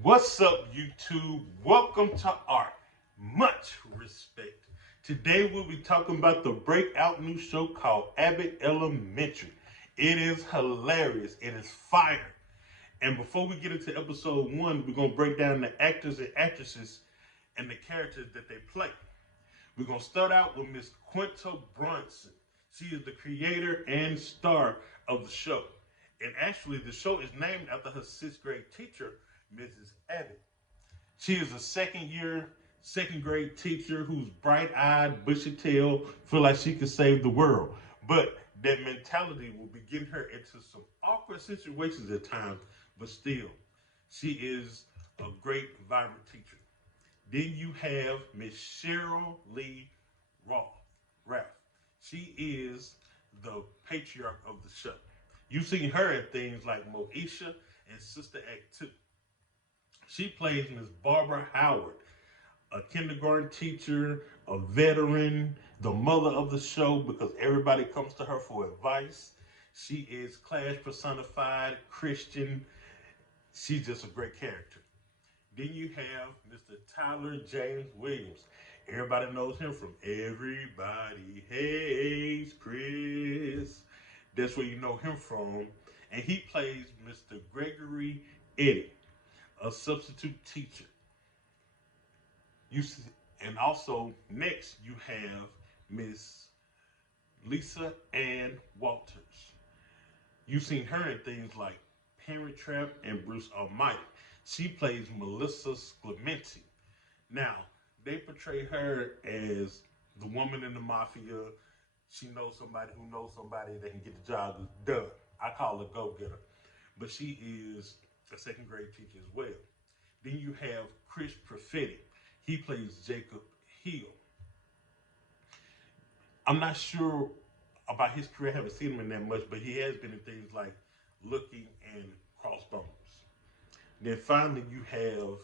What's up, YouTube? Welcome to Art. Much respect. Today we'll be talking about the breakout new show called Abbott Elementary. It is hilarious. It is fire. And before we get into episode one, we're going to break down the actors and actresses and the characters that they play. We're going to start out with Miss Quinta Brunson. She is the creator and star of the show. And actually, the show is named after her sixth grade teacher, Mrs. Abbott. She is a second grade teacher who's bright eyed, bushy tailed, feel like she could save the world. But that mentality will be getting her into some awkward situations at times, but still, she is a great, vibrant teacher. Then you have Miss Cheryl Lee Ralph. She is the patriarch of the show. You've seen her in things like Moesha and Sister Act 2. She plays Miss Barbara Howard, a kindergarten teacher, a veteran, the mother of the show because everybody comes to her for advice. She is class personified, Christian. She's just a great character. Then you have Mr. Tyler James Williams. Everybody knows him from Everybody Hates Chris. That's where you know him from. And he plays Mr. Gregory Eddy, a substitute teacher. You see, and also next you have Miss Lisa Ann Walters. You've seen her in things like Parent Trap and Bruce Almighty. She plays Melissa Sclementi. Now, they portray her as the woman in the mafia. She knows somebody who knows somebody that can get the job done. I call her go-getter. But she is a second grade teacher as well. Then you have Chris Perfetti. He plays Jacob Hill. I'm not sure about his career. I haven't seen him in that much, but he has been in things like Looking and Crossbones. Then finally you have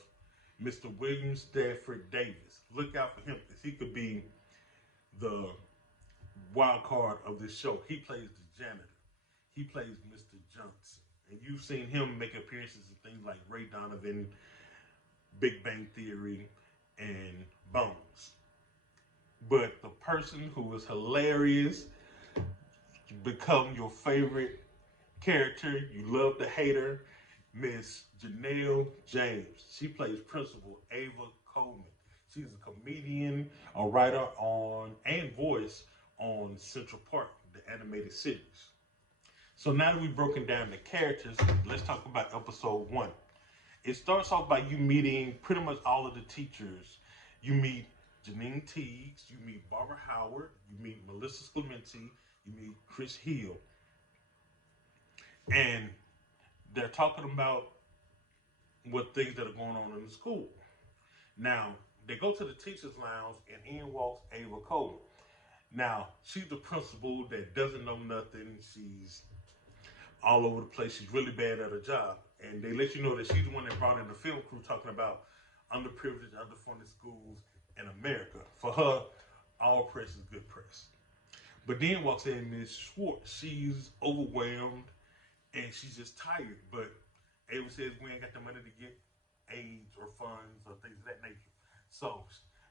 Mr. William Stafford Davis. Look out for him because he could be the wild card of this show. He plays the janitor. He plays Mr. Johnson. And you've seen him make appearances in things like Ray Donovan, Big Bang Theory, and Bones. But the person who was hilarious, become your favorite character, you love to hate her, Miss Janelle James. She plays Principal Ava Coleman. She's a comedian, a writer on and voice on Central Park, the animated series. So now that we've broken down the characters, let's talk about episode one. It starts off by you meeting pretty much all of the teachers. You meet Janine Teagues, you meet Barbara Howard, you meet Melissa Sclementi, you meet Chris Hill. And they're talking about what things that are going on in the school. Now, they go to the teacher's lounge and in walks Ava Coleman. Now, she's the principal that doesn't know nothing. She's all over the place. She's really bad at her job. And they let you know that she's the one that brought in the film crew talking about underprivileged, underfunded schools in America. For her, all press is good press. But then walks in Miss Schwartz. She's overwhelmed and she's just tired. But Ava says we ain't got the money to get aids or funds or things of that nature. So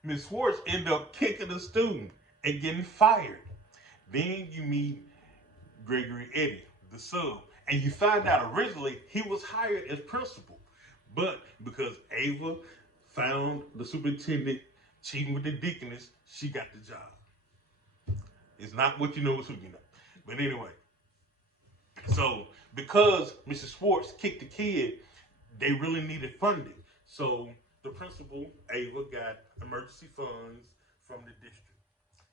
Miss Schwartz ended up kicking a student and getting fired. Then you meet Gregory Eddy, the sub. And you find out originally he was hired as principal. But because Ava found the superintendent cheating with the deaconess, she got the job. It's not what you know, it's who you know. But anyway, so because Mrs. Schwartz kicked the kid, they really needed funding. So the principal, Ava, got emergency funds from the district.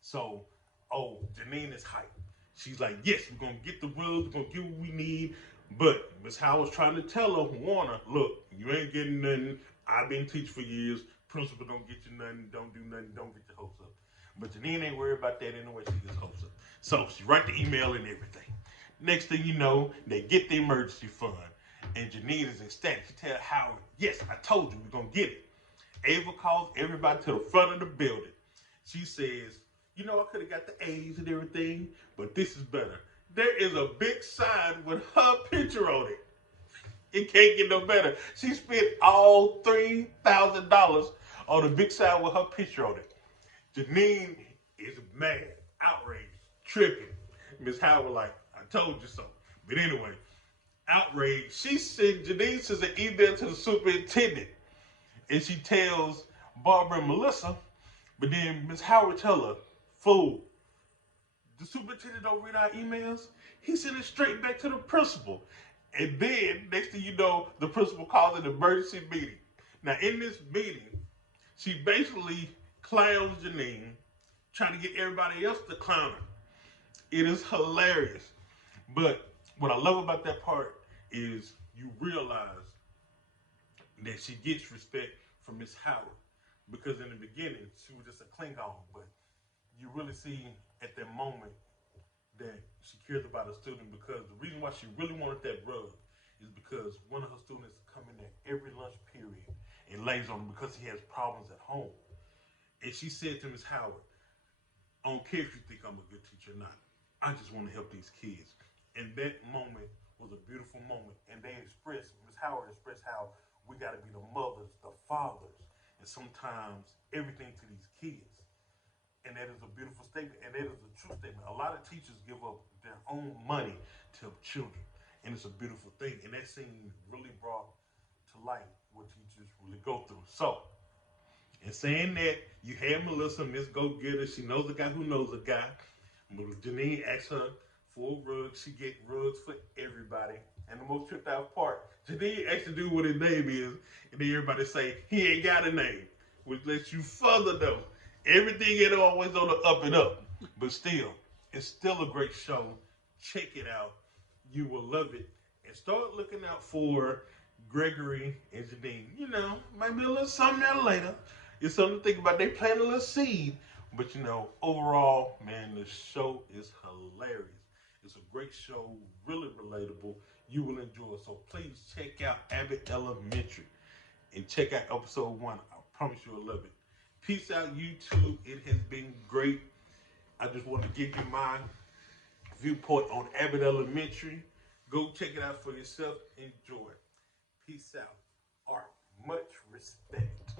So, Janine is hyped. She's like, yes, we're going to get the rugs, we're going to get what we need. But Miss Howard's trying to tell her, warn her, look, you ain't getting nothing. I've been teaching for years. Principal don't get you nothing, don't do nothing, don't get your hopes up. But Janine ain't worried about that anyway, she gets hopes up. So she write the email and everything. Next thing you know, they get the emergency fund. And Janine is ecstatic. She tells Howard, yes, I told you we're going to get it. Ava calls everybody to the front of the building. She says, you know, I could have got the A's and everything, but this is better. There is a big sign with her picture on it. It can't get no better. She spent all $3,000 on a big sign with her picture on it. Janine is mad, outraged, tripping. Miss Howard like, I told you so. But anyway, outraged. Janine sends an email to the superintendent, and she tells Barbara and Melissa. But then Miss Howard tell her, fool, the superintendent don't read our emails. He sent it straight back to the principal. And then, next thing you know, the principal calls an emergency meeting. Now, in this meeting, she basically clowns Janine, trying to get everybody else to clown her. It is hilarious. But what I love about that part is you realize that she gets respect from Miss Howard. Because in the beginning, she was just a Klingon. But you really see at that moment that she cares about her student, because the reason why she really wanted that rug is because one of her students come in there every lunch period and lays on him because he has problems at home. And she said to Miss Howard, I don't care if you think I'm a good teacher or not. I just want to help these kids. And that moment was a beautiful moment. And Miss Howard expressed how we got to be the mothers, the fathers, and sometimes everything to these kids. And that is a beautiful statement. And that is a true statement. A lot of teachers give up their own money to help children. And it's a beautiful thing. And that scene really brought to light what teachers really go through. So, in saying that, you have Melissa, Miss Go-Getter. She knows a guy who knows a guy. Janine asks her for a rug. She get rugs for everybody. And the most tripped out part, Janine asks the dude what his name is. And then everybody say, he ain't got a name. Which lets you further know everything ain't always on the up and up. But still, it's still a great show. Check it out. You will love it. And start looking out for Gregory and Janine. You know, maybe a little something there later. It's something to think about. They plant a little seed. But you know, overall, man, the show is hilarious. It's a great show, really relatable. You will enjoy it. So please check out Abbott Elementary and check out episode 1. I promise you will love it. Peace out, YouTube. It has been great. I just want to give you my viewpoint on Abbott Elementary. Go check it out for yourself. Enjoy. Peace out. Art. Much respect.